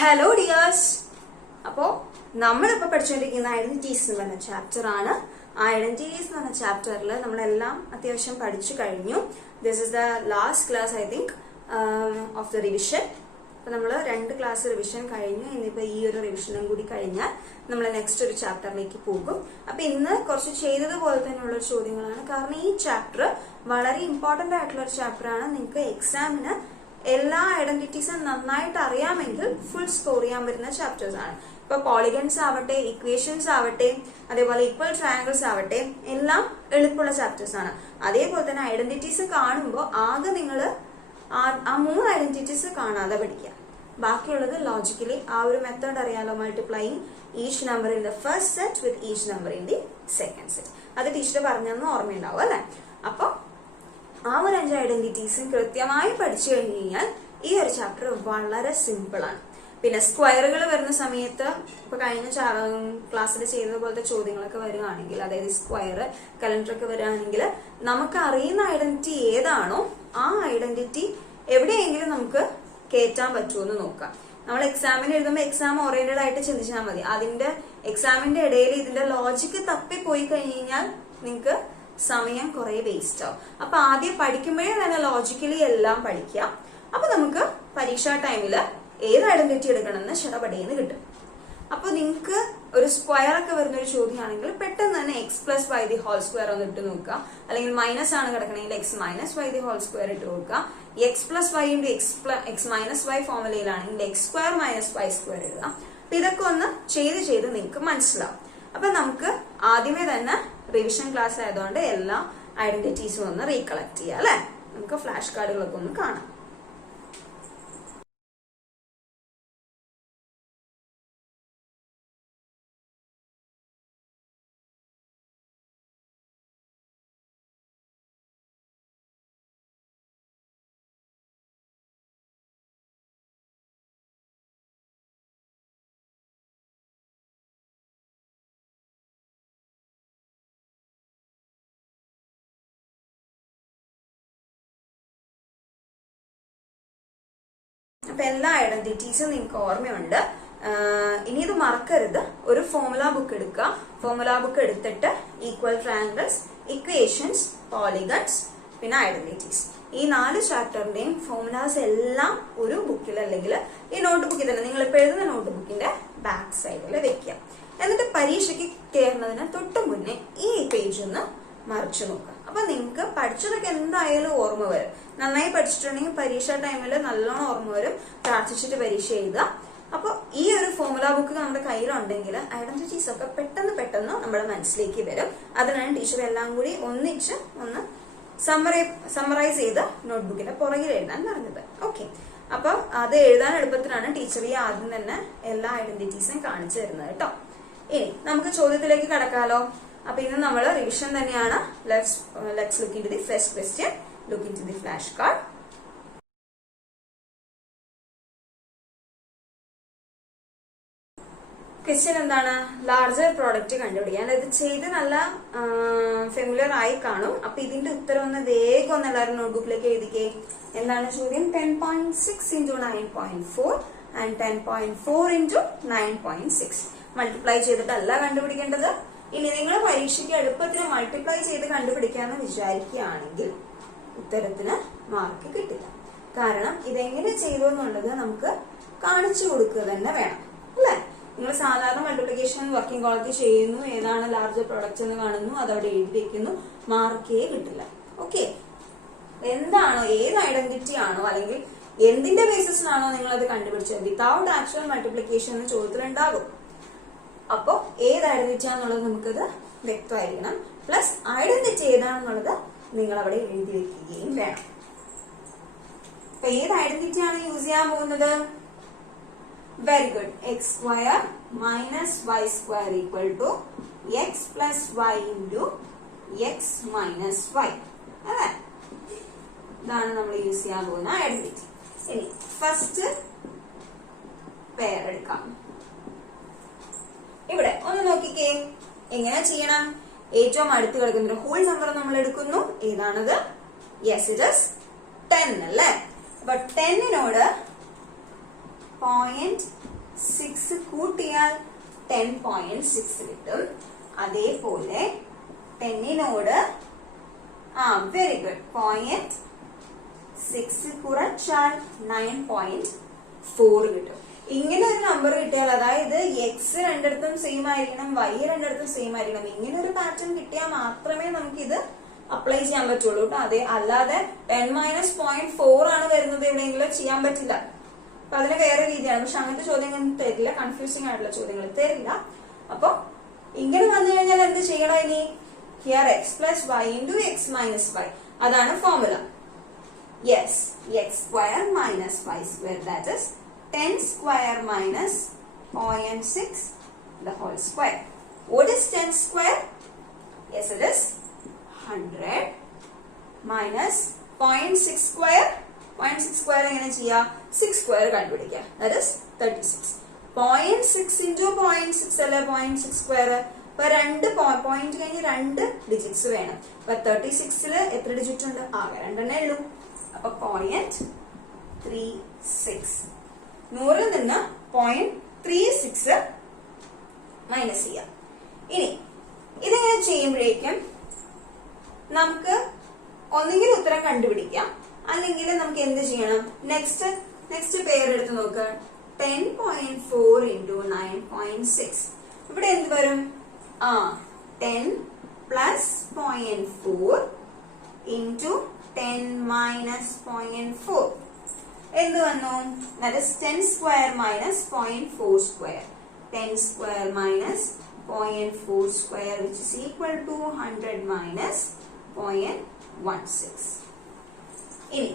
Hello dears. അപ്പോൾ നമ്മളിപ്പോൾ പഠിച്ചുകൊണ്ടിരിക്കുന്ന ഐഡന്റിറ്റീസ് എന്ന് പറഞ്ഞ ചാപ്റ്റർ ആണ്. ആ ഐഡന്റിറ്റീസ് എന്ന് പറഞ്ഞ ചാപ്റ്ററിൽ നമ്മളെല്ലാം അത്യാവശ്യം പഠിച്ചു കഴിഞ്ഞു. This is the last class I think of the revision. അപ്പൊ നമ്മൾ 2 ക്ലാസ് റിവിഷൻ കഴിഞ്ഞു. ഇന്നിപ്പോ ഈ ഒരു റിവിഷനും കൂടി കഴിഞ്ഞാൽ നമ്മൾ നെക്സ്റ്റ് ഒരു ചാപ്റ്ററിലേക്ക് പോകും. അപ്പൊ ഇന്ന് കുറച്ച് ചെയ്തതുപോലെ തന്നെയുള്ള ചോദ്യങ്ങളാണ്. കാരണം ഈ ചാപ്റ്റർ വളരെ ഇമ്പോർട്ടന്റ് ആയിട്ടുള്ള ഒരു ചാപ്റ്റർ ആണ്. നിങ്ങൾക്ക് എക്സാമിന് എല്ലാ ഐഡന്റിറ്റീസും നന്നായിട്ട് അറിയാമെങ്കിൽ ഫുൾ സ്കോർ ചെയ്യാൻ പറ്റുന്ന ചാപ്റ്റേഴ്സ് ആണ്. ഇപ്പൊ പോളിഗൺസ് ആവട്ടെ, ഇക്വേഷൻസ് ആവട്ടെ, അതേപോലെ ഈക്വൽ ട്രയാങ്കിൾസ് ആവട്ടെ, എല്ലാം എളുപ്പമുള്ള ചാപ്റ്റേഴ്സ് ആണ്. അതേപോലെ തന്നെ ഐഡന്റിറ്റീസ് കാണുമ്പോൾ ആകെ നിങ്ങൾ ആ 3 ഐഡന്റിറ്റീസ് കാണാതെ പഠിക്കുക. ബാക്കിയുള്ളത് ലോജിക്കലി ആ ഒരു മെത്തേഡ് അറിയാലോ, multiplying each number in the first set with each number in the second set. അത് ടീച്ചർ പറഞ്ഞെന്ന് ഓർമ്മയുണ്ടാവും അല്ലെ. അപ്പൊ ആ ഒരു 5 ഐഡന്റിറ്റീസും കൃത്യമായി പഠിച്ചു കഴിഞ്ഞു കഴിഞ്ഞാൽ ഈ ഒരു ചാപ്റ്റർ വളരെ സിമ്പിൾ ആണ്. പിന്നെ സ്ക്വയറുകൾ വരുന്ന സമയത്ത് ഇപ്പൊ കഴിഞ്ഞ ക്ലാസ്സിൽ ചെയ്തതുപോലത്തെ ചോദ്യങ്ങളൊക്കെ വരികയാണെങ്കിൽ, അതായത് സ്ക്വയർ കലണ്ടർ ഒക്കെ വരികയാണെങ്കിൽ നമുക്ക് അറിയുന്ന ഐഡന്റിറ്റി ഏതാണോ ആ ഐഡന്റിറ്റി എവിടെയെങ്കിലും നമുക്ക് കയറ്റാൻ പറ്റുമോ എന്ന് നോക്കാം. നമ്മൾ എക്സാമിന് എഴുതുമ്പോൾ എക്സാം ഓറിയന്റഡ് ആയിട്ട് ചിന്തിച്ചാൽ മതി. അതിന്റെ എക്സാമിന്റെ ഇടയിൽ ഇതിന്റെ ലോജിക്ക് തപ്പിപ്പോയി കഴിഞ്ഞാൽ നിങ്ങൾക്ക് സമയം കുറെ വേസ്റ്റ് ആവും. അപ്പൊ ആദ്യം പഠിക്കുമ്പോഴേ തന്നെ ലോജിക്കലി എല്ലാം പഠിക്കുക. അപ്പൊ നമുക്ക് പരീക്ഷാ ടൈമില് ഏത് ഐഡന്റിറ്റി എടുക്കണമെന്ന് ശടപടിയെന്ന് കിട്ടും. അപ്പൊ നിങ്ങൾക്ക് ഒരു സ്ക്വയർ ഒക്കെ വരുന്ന ഒരു ചോദ്യമാണെങ്കിൽ പെട്ടെന്ന് തന്നെ x+y² ഒന്ന് ഇട്ട് നോക്കുക. അല്ലെങ്കിൽ മൈനസ് ആണ് കിടക്കണമെങ്കിൽ x-y² ഇട്ട് നോക്കുക. x+y × x-y ഫോർമുലയിലാണെങ്കിൽ x² - y² എഴുതുക. അപ്പൊ ഇതൊക്കെ ഒന്ന് ചെയ്ത് നിങ്ങൾക്ക് മനസ്സിലാവും. അപ്പൊ നമുക്ക് ആദ്യമേ തന്നെ റിവിഷൻ ക്ലാസ് ആയതുകൊണ്ട് എല്ലാ ഐഡന്റിറ്റീസും ഒന്ന് റീകളക്ട് ചെയ്യാം അല്ലെ. നമുക്ക് ഫ്ലാഷ് കാർഡുകളൊക്കെ ഒന്ന് കാണാം. അപ്പൊ എല്ലാ ഐഡന്റിറ്റീസും നിങ്ങൾക്ക് ഓർമ്മയുണ്ട്. ഇനി ഇത് മറക്കരുത്. ഒരു ഫോർമുല ബുക്ക് എടുക്കുക. ഫോർമുല ബുക്ക് എടുത്തിട്ട് ഈക്വൽ ട്രയാങ്കിൾസ്, ഇക്വേഷൻസ്, പോളിഗൺസ്, പിന്നെ ഐഡന്റിറ്റീസ്, ഈ 4 ചാപ്റ്ററിന്റെയും ഫോർമുലാസ് എല്ലാം ഒരു ബുക്കിൽ അല്ലെങ്കിൽ ഈ നോട്ട് ബുക്കിൽ തന്നെ നിങ്ങൾ ഇപ്പൊ എഴുതുന്ന നോട്ട് ബുക്കിന്റെ ബാക്ക് സൈഡിൽ വെക്കുക. എന്നിട്ട് പരീക്ഷയ്ക്ക് കയറുന്നതിന് തൊട്ട് മുന്നേ ഈ പേജ് ഒന്ന് മറിച്ചു നോക്കുക. അപ്പൊ നിങ്ങൾക്ക് പഠിച്ചതൊക്കെ എന്തായാലും ഓർമ്മ വരും. നന്നായി പഠിച്ചിട്ടുണ്ടെങ്കിൽ പരീക്ഷ ടൈമിൽ നല്ലോണം ഓർമ്മ വരും. പ്രാർത്ഥിച്ചിട്ട് പരീക്ഷ എഴുതുക. അപ്പൊ ഈ ഒരു ഫോർമുല ബുക്ക് നമ്മുടെ കയ്യിലുണ്ടെങ്കിൽ ഐഡന്റിറ്റീസ് ഒക്കെ പെട്ടെന്ന് നമ്മുടെ മനസ്സിലേക്ക് വരും. അതിനാണ് ടീച്ചർ എല്ലാം കൂടി ഒന്നിച്ച് ഒന്ന് സമ്മറൈസ് ചെയ്ത് നോട്ട്ബുക്കിന്റെ പുറകിൽ എഴുതാൻ പറഞ്ഞത്. ഓക്കെ, അപ്പൊ അത് എഴുതാൻ എളുപ്പത്തിനാണ് ടീച്ചർ ഈ ആദ്യം തന്നെ എല്ലാ ഐഡന്റിറ്റീസും കാണിച്ചു തരുന്നത് കേട്ടോ. ഇനി നമുക്ക് ചോദ്യത്തിലേക്ക് കടക്കാലോ. അപ്പൊ ഇന്ന് നമ്മൾ റിവിഷൻ തന്നെയാണ്. Let's look into the first question. Look into the flash card. Question എന്താണ്? ലാർജർ പ്രോഡക്റ്റ് കണ്ടുപിടിക്കാൻ. ഇത് ചെയ്ത് നല്ല ഫെമിലിയർ ആയി കാണും. അപ്പൊ ഇതിന്റെ ഉത്തരം ഒന്ന് വേഗം ഒന്ന് എല്ലാവരും നോട്ട്ബുക്കിലേക്ക് എഴുതിക്കേ. എന്താണ് ചോദ്യം? 10.6 × 9.4 ആൻഡ് 10.4 × 9.6. മൾട്ടിപ്ലൈ ചെയ്തിട്ടല്ല കണ്ടുപിടിക്കേണ്ടത്. ഇനി നിങ്ങൾ പരീക്ഷയ്ക്ക് എളുപ്പത്തിന് മൾട്ടിപ്ലൈ ചെയ്ത് കണ്ടുപിടിക്കാന്ന് വിചാരിക്കുകയാണെങ്കിൽ ഉത്തരത്തിന് മാർക്ക് കിട്ടില്ല. കാരണം ഇതെങ്ങനെ ചെയ്തു എന്നുള്ളത് നമുക്ക് കാണിച്ചു കൊടുക്കുക തന്നെ വേണം അല്ലെ. നിങ്ങൾ സാധാരണ മൾട്ടിപ്ലിക്കേഷൻ വർക്കിംഗ് കോളത്തിൽ ചെയ്യുന്നു, ഏതാണ് ലാർജർ പ്രൊഡക്റ്റ് എന്ന് കാണുന്നു, അതവിടെ എഴുതി വെക്കുന്നു, മാർക്കേ കിട്ടില്ല. ഓക്കെ, എന്താണോ ഏത് ഐഡന്റിറ്റി ആണോ അല്ലെങ്കിൽ എന്തിന്റെ ബേസിസിലാണോ നിങ്ങൾ അത് കണ്ടുപിടിച്ചത് വിത്തൗട്ട് ആക്ച്വൽ മൾട്ടിപ്ലിക്കേഷൻ എന്ന് ചോദ്യത്തിലുണ്ടാകും. അപ്പോ ഏത് ഐഡന്റിറ്റി ആണെന്നുള്ളത് നമുക്കത് വ്യക്തമായിരിക്കണം. പ്ലസ് ഐഡന്റിറ്റി ഏതാണെന്നുള്ളത് നിങ്ങൾ അവിടെ എഴുതി വെക്കുകയും വേണം. അപ്പൊ ഏത് ഐഡന്റിറ്റി ആണ് യൂസ് ചെയ്യാൻ പോകുന്നത്? Very good. x² - y² = x + y × x - y അല്ലേ. ഇതാണ് നമ്മൾ യൂസ് ചെയ്യാൻ പോകുന്ന ഐഡന്റിറ്റി. ഇനി ഫസ്റ്റ് പെയർ എടുക്കാം. ഇവിടെ ഒന്ന് നോക്കിക്കേ, എങ്ങനെ ചെയ്യണം? ഏറ്റവും അടുത്ത് കിടക്കുന്ന ഒരു ഹോൾ നമ്പർ നമ്മൾ എടുക്കുന്നു. ഏതാണത്? യെസ്, ഇറ്റ് ഈസ് 10 അല്ലേ. അപ്പൊ 10നോട് 0.6 കൂട്ടിയാൽ 10.6 കിട്ടും. അതേപോലെ 10നോട് വെരി ഗുഡ് 0.6 കുറച്ചാൽ 9.4 കിട്ടും. ഇങ്ങനെ ഒരു നമ്പർ കിട്ടിയാൽ, അതായത് എക്സ് രണ്ടിടത്തും സെയിം ആയിരിക്കണം, വൈ രണ്ടിടത്തും സെയിം ആയിരിക്കണം, ഇങ്ങനെ ഒരു പാറ്റേൺ കിട്ടിയാൽ മാത്രമേ നമുക്ക് ഇത് അപ്ലൈ ചെയ്യാൻ പറ്റുള്ളൂ കേട്ടോ. അതെ, അല്ലാതെ 10 - 0.4 ആണ് വരുന്നത് എവിടെയെങ്കിലും ചെയ്യാൻ പറ്റില്ല. അപ്പൊ അതിന് വേറെ രീതിയാണ്. പക്ഷെ അങ്ങനത്തെ ചോദ്യങ്ങൾ തരില്ല, കൺഫ്യൂസിംഗ് ആയിട്ടുള്ള ചോദ്യങ്ങൾ തരില്ല. അപ്പൊ ഇങ്ങനെ വന്നു കഴിഞ്ഞാൽ എന്ത് ചെയ്യണം ഇനി? Here x plus y into x minus y, അതാണ് formula. Yes, x square minus y square, that is 10 square minus 0.6 the whole square. What is 10 square? Yes, it is 100 minus 0.6 square. 0.6 square എങ്ങനെ ചെയ്യാം? 6 square കണ്ടുപിടിക്കാം. That is 36. 0.6 into 0.6 അല്ലെ 0.6 square. ഇപ്പൊ രണ്ട് point കഴിഞ്ഞ് 2 digits വേണം. ഇപ്പൊ 36 എത്ര ഡിജിറ്റ് ഉണ്ട്? ആകെ 2 ഉള്ളൂ. അപ്പൊ 0.36. 100 നിന്ന് 0.36 മൈനസ് ചെയ്യാം. ഇനി ഇതിങ്ങനെ ചെയ്യുമ്പോഴേക്കും നമുക്ക് ഒന്നെങ്കിൽ ഉത്തരം കണ്ടുപിടിക്കാം, അല്ലെങ്കിൽ നമുക്ക് എന്ത് ചെയ്യണം? നെക്സ്റ്റ് പെയർ എടുത്ത് നോക്കുക. 10.4 into 9.6. ഇവിടെ എന്ത് വരും? 10 plus 0.4 into 10 minus 0.4. എന്ത് വന്നു? that is 10 square minus 0.4 square. 10 square minus 0.4 square which is equal to 100 minus 0.16. ഇനി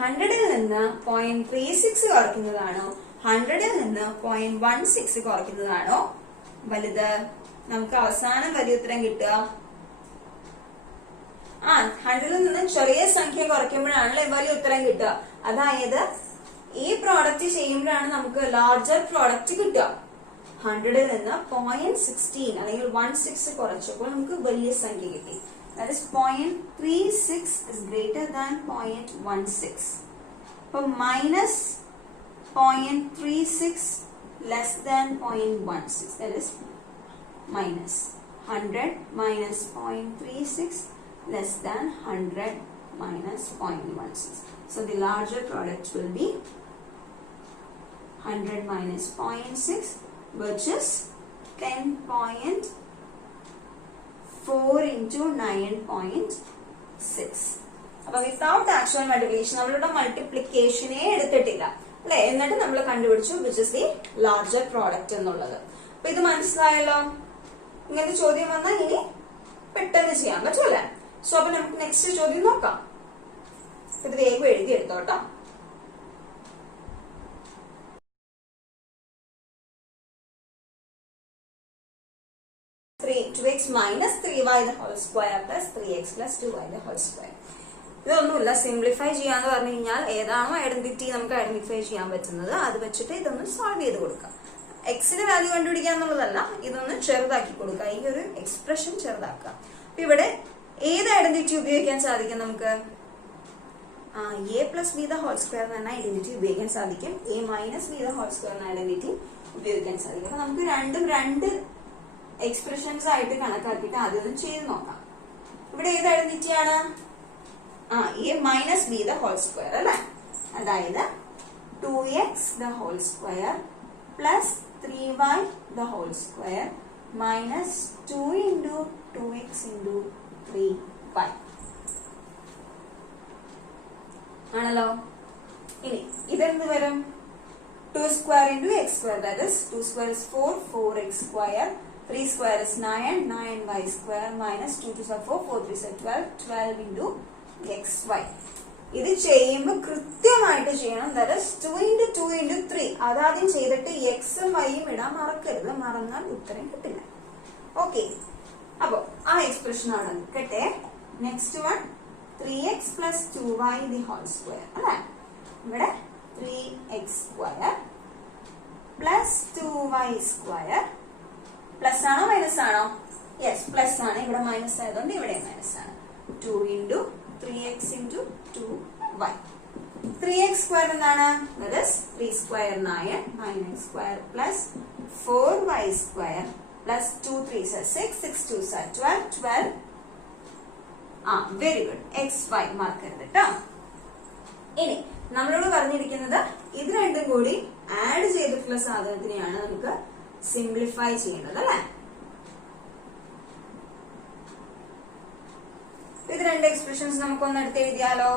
100ൽ നിന്ന് 0.36 കുറയ്ക്കുന്നതാണോ 100ൽ നിന്ന് 0.16 കുറയ്ക്കുന്നതാണോ വലുത്? നമുക്ക് അവസാനം വലിയ ഉത്തരം കിട്ടുക 100ൽ നിന്ന് ചെറിയ സംഖ്യ കുറയ്ക്കുമ്പോഴാണല്ലോ വലിയ ഉത്തരം കിട്ടുക. അതായത് ഈ പ്രോഡക്റ്റ് ചെയ്യുമ്പോഴാണ് നമുക്ക് ലാർജർ പ്രോഡക്റ്റ് കിട്ടുക. 100ൽ നിന്ന് 0.16 അല്ലെങ്കിൽ 16 കുറച്ചപ്പോൾ നമുക്ക് വലിയ സംഖ്യ കിട്ടി. That is 0.36 is greater than 0.16. അപ്പൊ minus 0.36 less than 0.16. That is minus 100 minus 0.36 less than 100 minus 0.16. So the larger product will be 100 minus 0.6, which is 10.4 into 9.6. അപ്പൊ വിത്തൗട്ട് ആക്ച്വൽ മൾട്ടിപ്ലിക്കേഷൻ, നമ്മളുടെ മൾട്ടിപ്ലിക്കേഷനെ എടുത്തിട്ടില്ല അല്ലെ, എന്നിട്ട് നമ്മൾ കണ്ടുപിടിച്ചു which is the larger product എന്നുള്ളത്. അപ്പൊ ഇത് മനസ്സിലായല്ലോ. ഇങ്ങനത്തെ ചോദ്യം വന്നാൽ ഇനി പെട്ടെന്ന് ചെയ്യാൻ പറ്റൂല. സോ അപ്പൊ നമുക്ക് നെക്സ്റ്റ് ചോദ്യം നോക്കാം. ഇത് വേഗം എഴുതി എടുത്തോട്ടോ. X minus 3y the whole square plus 3x plus 2y the whole square. ഇതൊന്നുമില്ല, സിംപ്ലിഫൈ ചെയ്യാന്ന് പറഞ്ഞു കഴിഞ്ഞാൽ ഏതാണോ ഐഡന്റിറ്റി നമുക്ക് ഐഡന്റിഫൈ ചെയ്യാൻ പറ്റുന്നത് അത് വെച്ചിട്ട് ഇതൊന്ന് സോൾവ് ചെയ്ത് കൊടുക്കാം. എക്സിന്റെ വാല്യൂ കണ്ടുപിടിക്കുക എന്നുള്ളതല്ല, ഇതൊന്ന് ചെറുതാക്കി കൊടുക്കുക, ഈ ഒരു എക്സ്പ്രഷൻ ചെറുതാക്കുക. അപ്പൊ ഇവിടെ ഏത് ഐഡന്റിറ്റി ഉപയോഗിക്കാൻ സാധിക്കും? നമുക്ക് a plus b the whole square എന്ന ഐഡന്റിറ്റി ഉപയോഗിക്കാൻ സാധിക്കും, a minus b the whole square എന്ന ഐഡന്റിറ്റി ഉപയോഗിക്കാൻ സാധിക്കും. അപ്പൊ നമുക്ക് രണ്ടും രണ്ട് എക്സ്പ്രഷൻസ് ആയിട്ട് കണക്കാക്കിയിട്ട് ആദ്യം ഒന്ന് ചെയ്ത് നോക്കാം. ഇവിടെ ഏത് ഐഡന്റിറ്റിയാണ്? a minus b the whole square അല്ലെ, അതായത് 2x the whole square plus 3y the whole square minus 2 into 2x into 3y ആണല്ലോ. ഇനി ഇതെന്ത് വരും? 2 square into x square, that is 2 square is 4, 4x square, 3 square is 9, 9y square minus 2 2 is 4, 4 3 is 12, 12 into xy. ഇത് ചെയ്യുമ്പോൾ കൃത്യമായിട്ട് ചെയ്യണം. that is 2 into 2 into 3. അതാദ്യം ചെയ്തിട്ട് എക്സും വൈയും ഇടാൻ മറക്കരുത്, മറന്നാൽ ഉത്തരം കിട്ടില്ല. ഓക്കെ, അപ്പൊ ആ എക്സ്പ്രഷൻ ആണ് കേട്ടെ. Next one 3x plus 2y the whole square അല്ലെ, ഇവിടെ 3x square plus 2y square. Plus ആണോ മൈനസ് ആണോ? യെസ്, പ്ലസ് ആണ്. ഇവിടെ മൈനസ് ആയതുകൊണ്ട് ഇവിടെ മൈനസ് ആണ്. 2 into 3x into 2y. 3x square എന്താണ്? That is 3 square 9, 9x square plus 4y square plus 2 3s are 6, 6 2s are 12, 12. Very good. xy മാർക്കരുത് കേട്ടോ. ഇനി നമ്മളോട് പറഞ്ഞിരിക്കുന്നത് ഇത് രണ്ടും കൂടി ആഡ് ചെയ്തിട്ടുള്ള സാധനത്തിനെയാണ് നമുക്ക് സിംപ്ലിഫൈ ചെയ്യുന്നത് അല്ലെ. ഇത് രണ്ട് എക്സ്പ്രഷൻസ് നമുക്കൊന്ന് എടുത്ത് എഴുതിയാലോ.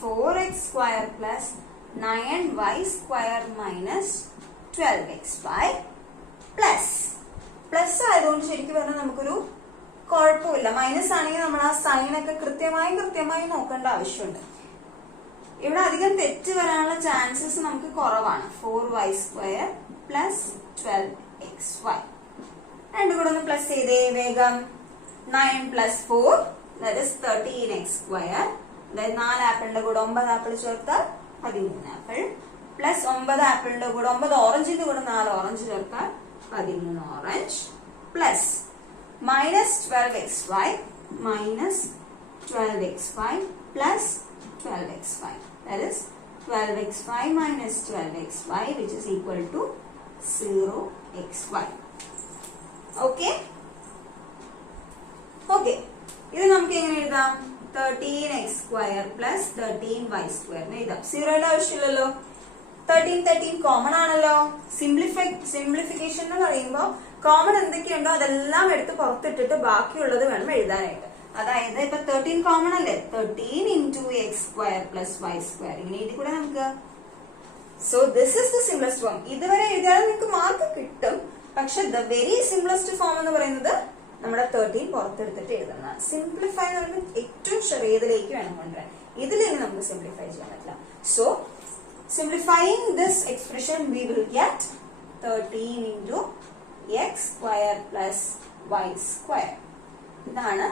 4x square plus 9y square minus 12xy plus ആയതുകൊണ്ട് ശരിക്കും പറഞ്ഞാൽ നമുക്കൊരു കുഴപ്പമില്ല. മൈനസ് ആണെങ്കിൽ നമ്മൾ ആ സൈനൊക്കെ കൃത്യമായി നോക്കേണ്ട ആവശ്യമുണ്ട്. ഇവിടെ അധികം തെറ്റ് വരാനുള്ള ചാൻസസ് നമുക്ക് കുറവാണ്. 4y square plus 12xy രണ്ടും കൂടെ ഒന്ന് പ്ലസ് ചെയ്തേ വേഗം. 9 plus 4 that is 13x square. അതായത് 4 ആപ്പിളിന്റെ കൂടെ 9 ആപ്പിൾ ചേർത്താൽ 13 ആപ്പിൾ പ്ലസ് 9 ആപ്പിളിന്റെ കൂടെ 9 ഓറഞ്ചിന്റെ കൂടെ 4 ഓറഞ്ച് ചേർത്താൽ 13 orange plus minus 12xy minus 12xy plus 12xy. That is 12xy minus 12xy which is equal to 0xy. Okay? Okay. ഇത് നമുക്ക് എങ്ങനെ എഴുതാം? 13x square plus 13y square എഴുതാം. 0 ആവശ്യമില്ലല്ലോ. 13 കോമൺ ആണല്ലോ. സിംപ്ലിഫിക്കേഷൻ എന്ന് പറയുമ്പോൾ കോമൺ എന്തൊക്കെയുണ്ടോ അതെല്ലാം എടുത്ത് പുറത്തിട്ടിട്ട് ബാക്കിയുള്ളത് വേണം എഴുതാനായിട്ട്. അതായത് ഇപ്പൊ 13 കോമൺ അല്ലേ. 13 into x square plus y square ഇങ്ങനെ എഴുതി കൂടെ നമുക്ക്. So this is the simplest form. ഇതുവരെ എഴുതിയാൽ നിങ്ങൾക്ക് മാർക്ക് കിട്ടും. പക്ഷെ ദ വെരി സിംപ്ലസ്റ്റ് ഫോം എന്ന് പറയുന്നത് നമ്മുടെ 13 പുറത്തെടുത്തിട്ട് എഴുതുന്ന. സിംപ്ലിഫൈ എന്ന് പറയുന്നത് ഏറ്റവും ചെറിയതിലേക്ക് വേണം കൊണ്ടുവരാൻ. ഇതിലേക്ക് നമുക്ക് സിംപ്ലിഫൈ ചെയ്യാൻ പറ്റില്ല. So simplifying this expression we will get 13 into x square plus y square. ഇതാണ്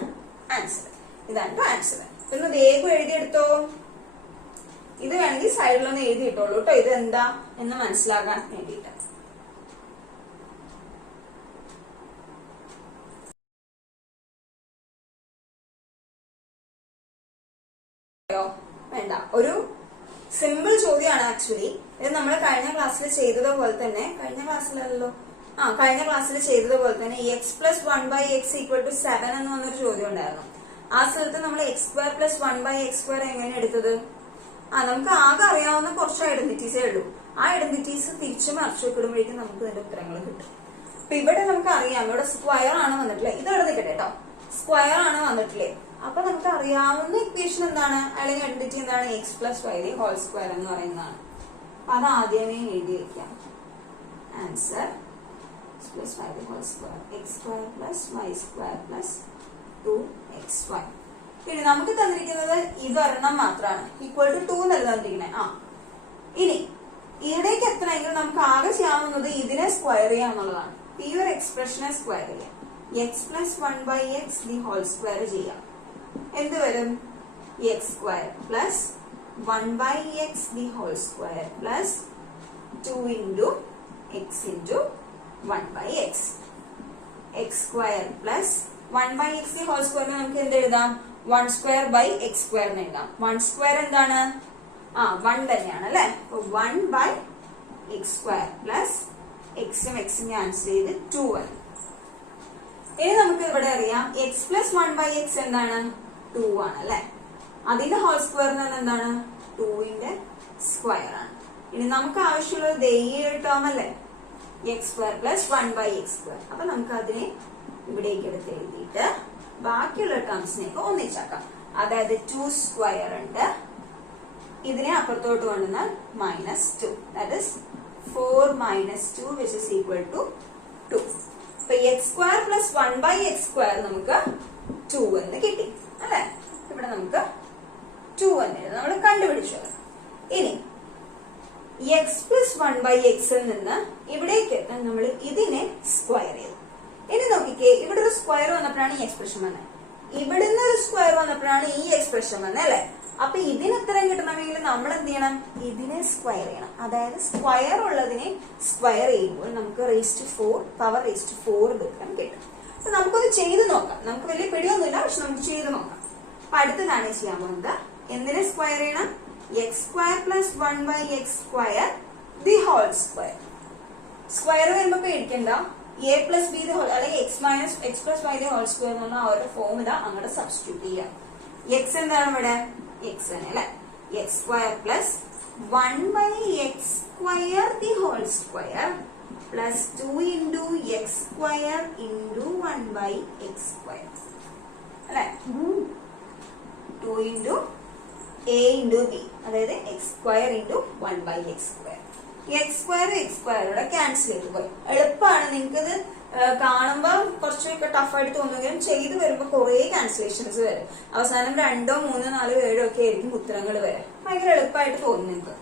ആൻസർ. ഇതാണ് ആൻസർ. ഒന്ന് വേഗം എഴുതിയെടുത്തോ. ഇത് വേണമെങ്കിൽ സൈഡിലൊന്ന് എഴുതിയിട്ടോളൂ കേട്ടോ. ഇത് എന്താ എന്ന് മനസ്സിലാക്കാൻ വേണ്ടിയിട്ട്. വേണ്ട, ഒരു സിമ്പിൾ ചോദ്യമാണ് ആക്ച്വലി. ഇത് നമ്മൾ കഴിഞ്ഞ ക്ലാസ്സിൽ ചെയ്തതുപോലെ തന്നെ കഴിഞ്ഞ ക്ലാസ്സിൽ ചെയ്തതുപോലെ തന്നെ X plus 1/x equal to 7 എന്ന് പറഞ്ഞൊരു ചോദ്യം ഉണ്ടായിരുന്നു. ആ സ്ഥലത്ത് നമ്മൾ x square plus 1/x square എങ്ങനെ എടുത്തത്? നമുക്ക് ആകെ അറിയാവുന്ന കുറച്ച് ഐഡന്റിറ്റീസേ ഉള്ളൂ. ആ ഐഡന്റിറ്റീസ് തിരിച്ചു മറിച്ചു വെക്കിടുമ്പോഴേക്കും നമുക്ക് ഇതിന്റെ ഉത്തരങ്ങൾ കിട്ടും. അപ്പൊ ഇവിടെ നമുക്ക് അറിയാം, ഇവിടെ സ്ക്വയർ ആണ് വന്നിട്ടില്ലേ. ഇത് ഇവിടെ നിൽക്കട്ടെ കേട്ടോ. സ്ക്വയർ ആണ് വന്നിട്ടില്ലേ. അപ്പൊ നമുക്ക് അറിയാവുന്ന ഇക്വേഷൻ എന്താണ്, അല്ലെങ്കിൽ ഐഡന്റിറ്റി എന്താണ്? X plus y whole square എന്ന് പറയുന്നതാണ്. അപ്പൊ അത് ആദ്യമേ എഴുതി വെക്കാം. Answer plus y whole square x square plus y square plus 2xy. ഇനി നമുക്ക് തന്നിരിക്കുന്നത് ഇതൊരെണ്ണം മാത്രമാണ്. ഈക്വൽ ടു 2 എന്നല്ല തന്നിരിക്കുന്നത്. ഇനി ഇവിടേക്ക് എത്തണമെങ്കിൽ നമുക്ക് ആകെ ചെയ്യാവുന്നത് ഇതിനെ സ്ക്വയർ ചെയ്യാന്നുള്ളതാണ്. ഈ ഒരു എക്സ്പ്രഷനെ സ്ക്വയർ ചെയ്യാം. X plus 1/x the whole square ചെയ്യാം. എന്ത് വരും? X square plus 1/x the whole square plus 2 into x into 1/x. X square plus 1/x the whole സ്ക്വയറിനെ നമുക്ക് എന്ത് എഴുതാം? 1 സ്ക്വയർ ബൈ എക്സ് സ്ക്വയർ എഴുതാം. 1 സ്ക്വയർ എന്താണ്? 1 തന്നെയാണ് അല്ലെ. 1/x സ്ക്വയർ പ്ലസ് എക്സും എക്സും ക്യാൻസൽ ചെയ്ത് 2 ആണ്. ഇനി നമുക്ക് ഇവിടെ അറിയാം എക്സ് പ്ലസ് 1/x എന്താണ്? 2 ആണ് അല്ലെ. അതിന്റെ ഹോൾ സ്ക്വയർ എന്താണ്? 2ന്റെ സ്ക്വയർ ആണ്. ഇനി നമുക്ക് ആവശ്യമുള്ളത് ഈ ടേം അല്ലേ, X square plus 1/x square. അപ്പൊ നമുക്ക് അതിനെ ഇവിടേക്ക് എടുത്ത് എഴുതിയിട്ട് ബാക്കിയുള്ള ടേംസിനെയൊക്കെ ഒന്നിച്ചാക്കാം. അതായത് 2 സ്ക്വയർ ഉണ്ട്, ഇതിനെ അപ്പുറത്തോട്ട് കൊണ്ടുവന്നാൽ -2. That is 4 - 2 which is equal to 2. അപ്പൊ x square plus 1/x square നമുക്ക് 2 എന്ന് കിട്ടി അല്ലെ. ഇവിടെ നമുക്ക് 2 എന്ന് നമ്മൾ കണ്ടുപിടിച്ചത്. ഇനി എക്സ് പ്ലസ് 1/x നിന്ന് ഇവിടേക്ക് എത്താൻ നമ്മൾ ഇതിനെ സ്ക്വയർ ചെയ്തു. ഇനി നോക്കിക്കേ, ഇവിടെ ഒരു സ്ക്വയർ വന്നപ്പോഴാണ് ഈ എക്സ്പ്രഷൻ വന്നത്, ഇവിടുന്ന് ഒരു സ്ക്വയർ വന്നപ്പോഴാണ് ഈ എക്സ്പ്രഷൻ വന്നത് അല്ലെ. അപ്പൊ ഇതിന് ഉത്തരം കിട്ടണമെങ്കിൽ നമ്മൾ എന്ത് ചെയ്യണം? ഇതിനെ സ്ക്വയർ ചെയ്യണം. അതായത് സ്ക്വയർ ഉള്ളതിനെ സ്ക്വയർ ചെയ്യുമ്പോൾ നമുക്ക് പവർ റേസ്റ്റ് 4 ഉത്തരം കിട്ടും. അപ്പൊ നമുക്കൊന്ന് ചെയ്ത് നോക്കാം. നമുക്ക് വലിയ പിടിയൊന്നുമില്ല, പക്ഷെ നമുക്ക് ചെയ്ത് നോക്കാം. അപ്പൊ അടുത്തതാണ് ചെയ്യാൻ പോകുന്നത്. എന്തിനെ സ്ക്വയർ ചെയ്യണം? X square plus 1 by x square the whole square. Square വരുമ്പോ പേടിക്കണ്ട, A plus B the whole അല്ലെങ്കിൽ x minus x plus y the whole square എന്ന് പറഞ്ഞാൽ അവരുടെ ഫോമുല അങ്ങോട്ട് സബ്സ്റ്റിറ്റ്യൂട്ട് ചെയ്യാം. എക്സ് എന്താണ് ഇവിടെ? എക്സ് തന്നെ അല്ലെ. X square plus 1 by x square the whole square plus 2 into x square into 1 by x square അല്ലെ. 2 ഇൻറ്റു എ ഇൻറ്റു ബി, അതായത് x square into 1 by x square. X square ഇവിടെ cancel ചെയ്ത് പോയി. എളുപ്പമാണ്, നിങ്ങൾക്കത് കാണുമ്പോൾ കുറച്ചൊക്കെ ടഫായിട്ട് തോന്നുമെങ്കിലും ചെയ്ത് വരുമ്പോൾ കുറെ ക്യാൻസലേഷൻസ് വരും. അവസാനം 2, 3, 4, 7 ഒക്കെ ആയിരിക്കും ഉത്തരങ്ങൾ വരെ. ഭയങ്കര എളുപ്പമായിട്ട് തോന്നും നിങ്ങൾക്ക്.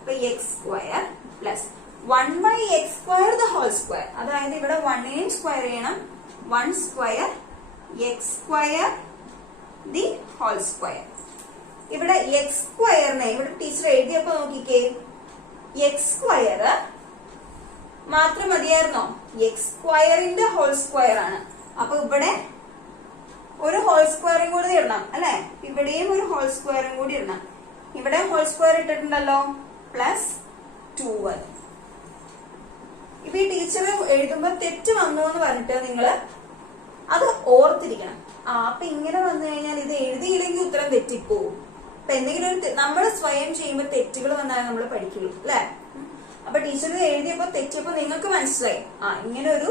അപ്പൊ x square plus 1 by x square the whole square, അതായത് ഇവിടെ 1 സ്ക്വയർ ചെയ്യണം. 1 square x square the whole square. ഇവിടെ എക്സ് സ്ക്വയറിനെ ഇവിടെ ടീച്ചർ എഴുതിയപ്പോ നോക്കിക്കേ, എക്സ് സ്ക്വയർ മാത്രം മതിയായിരുന്നോ? എക്സ് സ്ക്വയറിന്റെ ഹോൾ സ്ക്വയർ ആണ്. അപ്പൊ ഇവിടെ ഒരു ഹോൾ സ്ക്വയറും കൂടി ഇടണം അല്ലെ. ഇവിടെയും ഒരു ഹോൾ സ്ക്വയറും കൂടി ഇടണം. ഇവിടെ ഹോൾ സ്ക്വയർ ഇട്ടിട്ടുണ്ടല്ലോ, പ്ലസ് 2. ഇപ്പൊ ഈ ടീച്ചർ എഴുതുമ്പോ തെറ്റ് വന്നു എന്ന് പറഞ്ഞിട്ട് നിങ്ങള് അത് ഓർത്തിരിക്കണം. അപ്പൊ ഇങ്ങനെ വന്നു കഴിഞ്ഞാൽ ഇത് എഴുതിയില്ലെങ്കിൽ ഉത്തരം തെറ്റിപ്പോവും. അപ്പൊ എന്തെങ്കിലും ഒരു നമ്മൾ സ്വയം ചെയ്യുമ്പോൾ തെറ്റുകൾ വന്നാൽ നമ്മൾ പഠിക്കുള്ളൂ അല്ലെ. അപ്പൊ ടീച്ചർ എഴുതിയപ്പോ തെറ്റിയപ്പോ നിങ്ങൾക്ക് മനസ്സിലായി ഇങ്ങനെ ഒരു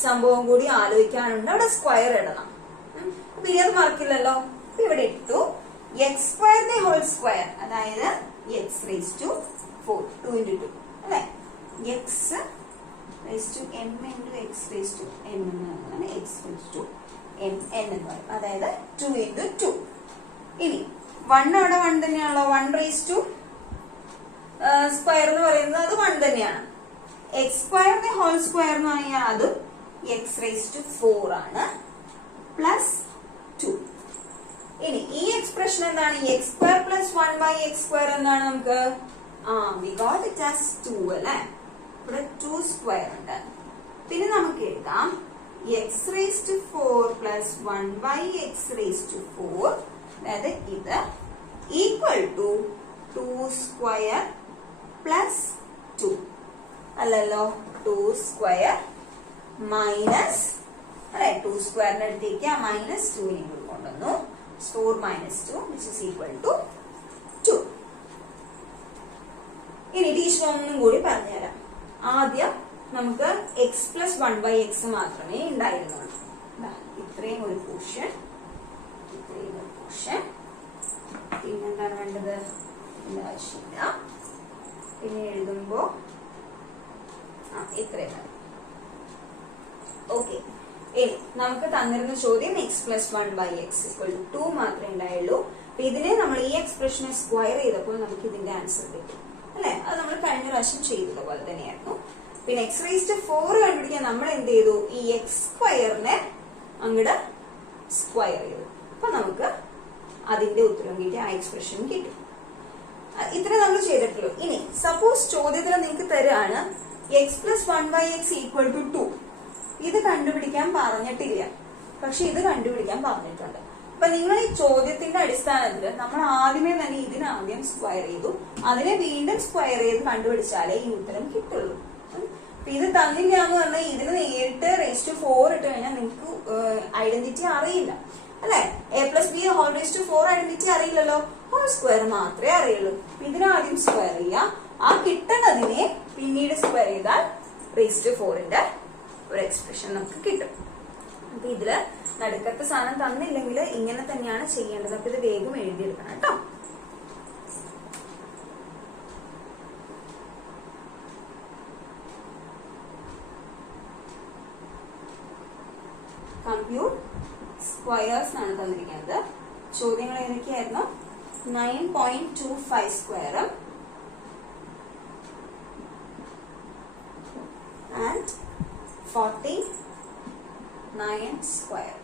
സംഭവം കൂടി ആലോചിക്കാനുണ്ട്, അവിടെ സ്ക്വയർ ഇടണം. അപ്പൊ ഇനി അത് മറക്കില്ലല്ലോ. അപ്പൊ ഇവിടെ ഇട്ടു x square the whole square, അതായത് എക്സ് റേസ് ടു 4, 2 ഇൻറ്റു 2 അല്ലെ. X raise to M into x raise to M എന്നാണ് x raise to M N എന്ന് പറയും, അതായത് 2 ഇൻറ്റു 2. ഇനി 1 അവിടെ 1 തന്നെയാണല്ലോ. 1 റേസ് ടു സ്ക്വയർ എന്ന് പറയുന്നത് അത് 1 തന്നെയാണ്. X square the whole square എന്ന് പറഞ്ഞാൽ അതും എക്സ് റേസ് ടു 4 ആണ്, പ്ലസ് 2. ഇനി ഈ എക്സ്പ്രഷൻ എന്താണ്? X square plus 1 by x square എന്താണ് നമുക്ക്? വി ഗോട്ട് ഇറ്റ് ആസ് 2 അല്ലെ. ഇവിടെ 2 സ്ക്വയർ ഉണ്ട്. പിന്നെ നമുക്ക് എഴുതാം x raise to 4 plus 1 by x raise to 4, അതായത് ഇത് ഈക്വൽ ടു 2 സ്ക്വയർ പ്ലസ് 2 അല്ലല്ലോ. 2 സ്ക്വയർ മൈനസ് അല്ലെ, 2 സ്ക്വയറിന്റെ അടുത്തേക്ക് മൈനസ് 2 കൊണ്ടുവന്നു. 4 minus 2 which is equal to 2. ഇനി ടീച്ചർ ഒന്നും കൂടി പറഞ്ഞുതരാം. ആദ്യം നമുക്ക് എക്സ് പ്ലസ് 1 ബൈ എക്സ് മാത്രമേ ഉണ്ടായിരുന്നുള്ളൂ. ഇത്രയും ഒരു പോർഷൻ, ഇത്രയും ഒരു പോർഷൻ. പിന്നെന്താണ് വേണ്ടത്? ആവശ്യമില്ല. പിന്നെ എഴുതുമ്പോ ഇത്രയും മതി. ഓക്കെ. ഇനി നമുക്ക് തന്നിരുന്ന ചോദ്യം x plus 1 by x equal to 2 മാത്രമേ ഉണ്ടായുള്ളൂ. അപ്പൊ ഇതിനെ നമ്മൾ ഈ എക്സ്പ്രഷനെ സ്ക്വയർ ചെയ്തപ്പോൾ നമുക്ക് ഇതിന്റെ ആൻസർ കിട്ടും അല്ലെ. അത് നമ്മൾ കഴിഞ്ഞ പ്രാവശ്യം ചെയ്തത് പോലെ തന്നെയായിരുന്നു. പിന്നെ എക്സ് റേസ് ടു 4 കണ്ടുപിടിക്കാൻ നമ്മൾ എന്ത് ചെയ്തു? ഈ എക്സ് സ്ക്വയറിനെ അങ്ങോട്ട് സ്ക്വയർ ചെയ്തു. അപ്പൊ നമുക്ക് അതിന്റെ ഉത്തരം കിട്ടി, ആ എക്സ്പ്രഷൻ കിട്ടും. ഇത്ര നമ്മൾ ചെയ്തിട്ടുള്ളൂ. ഇനി സപ്പോസ് ചോദ്യത്തിൽ നിങ്ങൾക്ക് തരാണ് x plus 1 by x equal to 2. ഇത് കണ്ടുപിടിക്കാൻ പറഞ്ഞിട്ടില്ല, പക്ഷെ ഇത് കണ്ടുപിടിക്കാൻ പറഞ്ഞിട്ടുണ്ട്. അപ്പൊ നിങ്ങൾ ഈ ചോദ്യത്തിന്റെ അടിസ്ഥാനത്തിൽ നമ്മൾ ആദ്യമേ തന്നെ ഇതിനാദ്യം സ്ക്വയർ ചെയ്തു, അതിനെ വീണ്ടും സ്ക്വയർ ചെയ്ത് കണ്ടുപിടിച്ചാലേ ഈ ഉത്തരം കിട്ടുള്ളൂ. ഇത് തന്നില്ല എന്ന് പറഞ്ഞാൽ ഇതിന് നേരിട്ട് റേസ് ടു 4 ഇട്ട് കഴിഞ്ഞാൽ നിങ്ങൾക്ക് ഐഡന്റിറ്റി അറിയില്ല അല്ലെ. A plus b whole raise to 4 identity അറിയില്ലല്ലോ, ഹോൾ സ്ക്വയർ മാത്രമേ അറിയുള്ളൂ. ഇതിനാദ്യം സ്ക്വയർ ചെയ്യാം, ആ കിട്ടണതിനെ പിന്നീട് സ്ക്വയർ ചെയ്താൽ റേസ് ടു 4ന്റെ ഒരു എക്സ്പ്രഷൻ നമുക്ക് കിട്ടും. അപ്പൊ ഇതില് നടുക്കത്തെ സാധനം തന്നില്ലെങ്കിൽ ഇങ്ങനെ തന്നെയാണ് ചെയ്യേണ്ടത്. അപ്പൊ ഇത് വേഗം എഴുതിയെടുക്കണം കേട്ടോ. കമ്പ്യൂട്ട് സ്ക്വയേഴ്സ് ആണ് തന്നിരിക്കുന്നത്. ചോദ്യങ്ങൾ ഏതൊക്കെയായിരുന്നു? 9.25 സ്ക്വയറും ആൻഡ് 49 സ്ക്വയർ.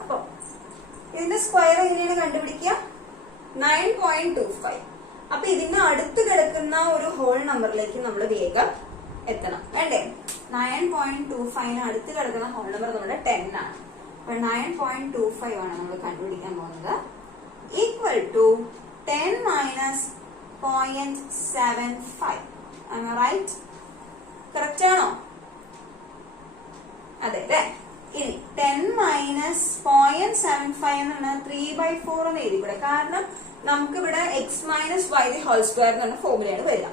അപ്പൊ ഇതിന്റെ സ്ക്വയർ എങ്ങനെയാണ് കണ്ടുപിടിക്കുക? 9.25. അപ്പൊ ഇതിന് അടുത്ത് കിടക്കുന്ന ഒരു ഹോൾ നമ്പറിലേക്ക് നമ്മൾ വേഗം എത്തണം വേണ്ടേ? 9.25 അടുത്ത് കിടക്കുന്ന ഹോൾ നമ്പർ നമ്മുടെ 10 ആണ്. അപ്പൊ 9.25 ആണ് നമ്മൾ കണ്ടുപിടിക്കാൻ പോകുന്നത്. Equal to 10 minus 0.75. Am I right? Correct ആണോ? അതെ അല്ലേ? ഇനി 10 minus 0.75 എന്നാണ് 3/4 എന്ന് എഴുതിക്കൂടെ. കാരണം നമുക്ക് ഇവിടെ x minus y the whole square എന്ന ഫോർമുലയാണ് വരിക.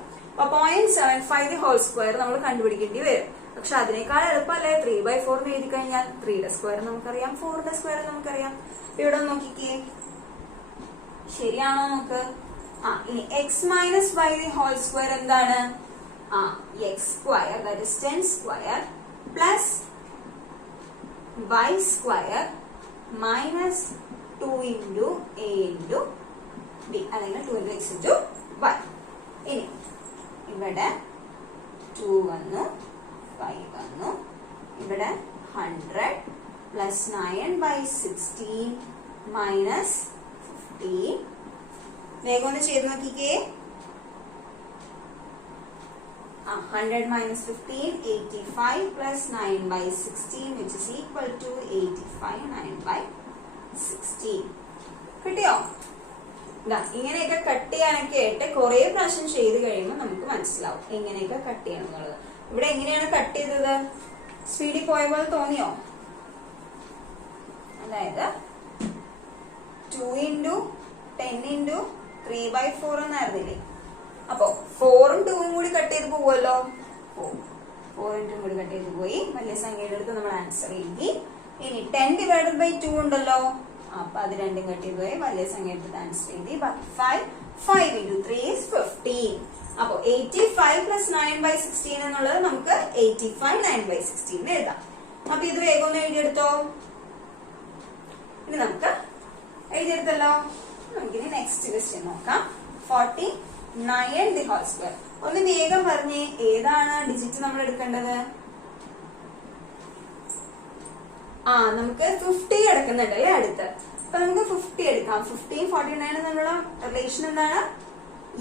അപ്പൊ 0.75 the whole square നമ്മൾ കണ്ടുപിടിക്കേണ്ടി വരും. പക്ഷെ അതിനേക്കാൾ എളുപ്പമല്ലേ 3/4 എന്ന് എഴുതി കഴിഞ്ഞാൽ 3യുടെ സ്ക്വയർ നമുക്കറിയാം, 4യുടെ സ്ക്വയർ നമുക്കറിയാം. ഇവിടെ നോക്കിക്കേ, ശരിയാണോ നോക്ക്. ഇനി x minus y the whole square എന്താണ്? x square, that is 10 square plus y square minus 2 into a into b അല്ലെങ്കിൽ 2 into x into y. ഇനി ഇവിടെ 2 വന്നു, 5 വന്നു, ഇവിടെ 100 plus 9/16 minus 15. വേഗം ഒന്ന് ചെയ്ത് നോക്കിക്കേ. 100 minus 15, 85 plus 9/16 which is equal to 85, 9/16. കിട്ടിയോ? ഇങ്ങനെയൊക്കെ കട്ട് ചെയ്യാനൊക്കെ ആയിട്ട് കുറെ പ്രാവശ്യം ചെയ്ത് കഴിയുമ്പോൾ നമുക്ക് മനസ്സിലാവും എങ്ങനെയൊക്കെ കട്ട് ചെയ്യണം എന്നുള്ളത്. ഇവിടെ എങ്ങനെയാണ് കട്ട് ചെയ്തത്? സ്പീഡിൽ പോയ പോലെ തോന്നിയോ? അതായത് 2 into 10 into 3/4 എന്നായിരുന്നില്ലേ? അപ്പൊ 4ഉം 2ഉം കൂടി കട്ട് ചെയ്ത് പോവുമല്ലോ. 4ഉം 2ഉം കൂടി കട്ട് ചെയ്ത് പോയി. വലിയ സംഖ്യയുടെ അടുത്ത് നമ്മൾ ആൻസർ എഴുതി. ഇനി 10/2 ഉണ്ടല്ലോ, അപ്പൊ അത് രണ്ടും കട്ട് ചെയ്ത് പോയി. വലിയ സംഖ്യ എടുത്ത് ആൻസർ എഴുതി. 5 into 3 is 15. അപ്പൊ 85 plus 9/16 എന്നുള്ളത് നമുക്ക് 85 9/16 എഴുതാം. അപ്പൊ ഇത് വേഗം ഒന്ന് എഴുതിയെടുത്തോ. ഇനി നമുക്ക് എഴുതിയെടുത്തല്ലോ. നമുക്കിനി നെക്സ്റ്റ് ക്വസ്റ്റ്യൻ നോക്കാം. 49 the whole square. ഒന്ന് വേഗം പറഞ്ഞേ, ഏതാണ് ഡിജിറ്റ് നമ്മൾ എടുക്കേണ്ടത്? നമുക്ക് 50 എടുക്കുന്നുണ്ട് അല്ലേ അടുത്ത്. അപ്പൊ നമുക്ക് 50 എടുക്കാം. 50 49 എന്നുള്ള റിലേഷൻ എന്താണ്?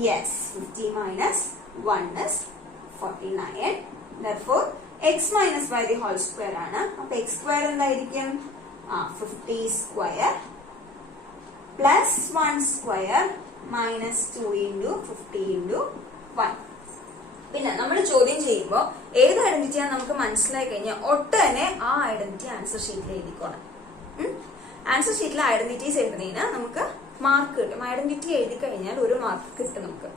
Yes, 50 minus 1 is 49. Therefore x minus y the whole square ആണ്. അപ്പൊ x square എന്തായിരിക്കും? 50 square plus 1 square minus 2 into 50 into 1. പിന്നെ നമ്മൾ ചോദ്യം ചെയ്യുമ്പോൾ ഏത് ഐഡന്റിറ്റിയാണ് നമുക്ക് മനസ്സിലായി കഴിഞ്ഞാൽ ഒട്ട് തന്നെ ആ ഐഡന്റിറ്റി ആൻസർ ഷീറ്റിൽ എഴുതിക്കോണം. ആൻസർ ഷീറ്റിൽ ഐഡന്റിറ്റീസ് എഴുതുന്നതിന് നമുക്ക് മാർക്ക് കിട്ടും. ഐഡന്റിറ്റി എഴുതി കഴിഞ്ഞാൽ ഒരു മാർക്ക് കിട്ടും നമുക്ക്.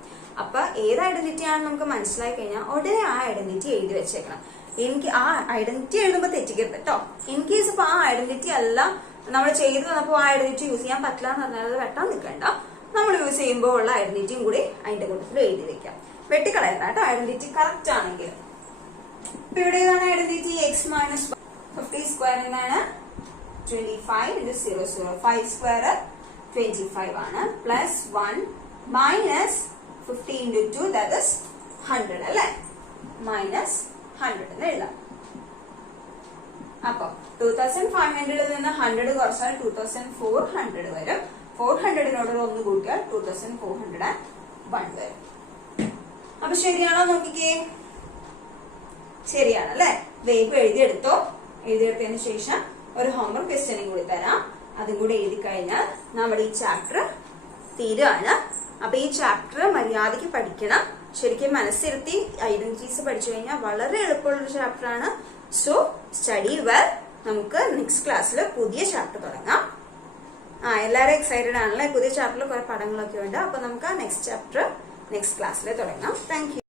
അപ്പൊ ഏത് ഐഡന്റിറ്റി ആണെന്ന് നമുക്ക് മനസ്സിലായി കഴിഞ്ഞാൽ ഉടനെ ആ ഐഡന്റിറ്റി എഴുതി വെച്ചേക്കണം. എനിക്ക് ആ ഐഡന്റിറ്റി എഴുതുമ്പോൾ തെറ്റിക്കരുത് കേട്ടോ. ഇൻ കേസ് ഇപ്പൊ ആ ഐഡന്റിറ്റി അല്ല നമ്മൾ ചെയ്തു വന്നപ്പോൾ ആ ഐഡന്റിറ്റി യൂസ് ചെയ്യാൻ പറ്റില്ല എന്ന് പറഞ്ഞാൽ അത് വെട്ടാൻ നിൽക്കണ്ട. നമ്മൾ യൂസ് ചെയ്യുമ്പോൾ ഉള്ള ഐഡന്റിറ്റിയും കൂടി അതിന്റെ കൂട്ടത്തിൽ എഴുതി വെക്കാം. വെട്ടിക്കളയണ്ട കേട്ടോ ഐഡന്റിറ്റി കറക്റ്റ് ആണെങ്കിൽ. ഇപ്പൊ ഇവിടെ ഏതാണ് ഐഡന്റിറ്റി? എക്സ് മൈനസ് 50 സ്ക്വയർ എന്താണ്? 25 into 0 0. 5 സ്ക്വയർ 25 ആണ്. Plus 1 minus 50 into 2 that is 100 അല്ലെ? മൈനസ് 100 എന്ന് എഴുതാം. അപ്പൊ 2500 നിന്ന് 100 കുറച്ചാൽ 2400 വരും. 400നോട് 1 കൂട്ടിയാൽ 2401 വരും. അപ്പൊ ശരിയാണോ നോക്കിക്കേ? ശരിയാണ് അല്ലെ? വേഗം എഴുതിയെടുത്തോ. എഴുതിയെടുത്തതിന് ശേഷം ഒരു ഹോംവർക്ക് ക്വസ്റ്റ്യനും കൂടി തരാം. അതും കൂടി എഴുതി കഴിഞ്ഞാൽ നമ്മുടെ ഈ ചാപ്റ്റർ തീരുകയാണ്. അപ്പൊ ഈ ചാപ്റ്റർ മര്യാദയ്ക്ക് പഠിക്കണം. ശരിക്കും മനസ്സിരുത്തി ഐഡന്റിറ്റീസ് പഠിച്ചു കഴിഞ്ഞാൽ വളരെ എളുപ്പമുള്ളൊരു ചാപ്റ്റർ ആണ്. So study well. നമുക്ക് നെക്സ്റ്റ് ക്ലാസ്സിൽ പുതിയ ചാപ്റ്റർ തുടങ്ങാം. എല്ലാവരും എക്സൈറ്റഡ് ആണല്ലേ? പുതിയ ചാപ്റ്ററിൽ കുറെ പടങ്ങളൊക്കെ ഉണ്ട്. അപ്പൊ നമുക്ക് ആ നെക്സ്റ്റ് ചാപ്റ്റർ നെക്സ്റ്റ് ക്ലാസ്സിൽ തുടങ്ങാം. Thank you.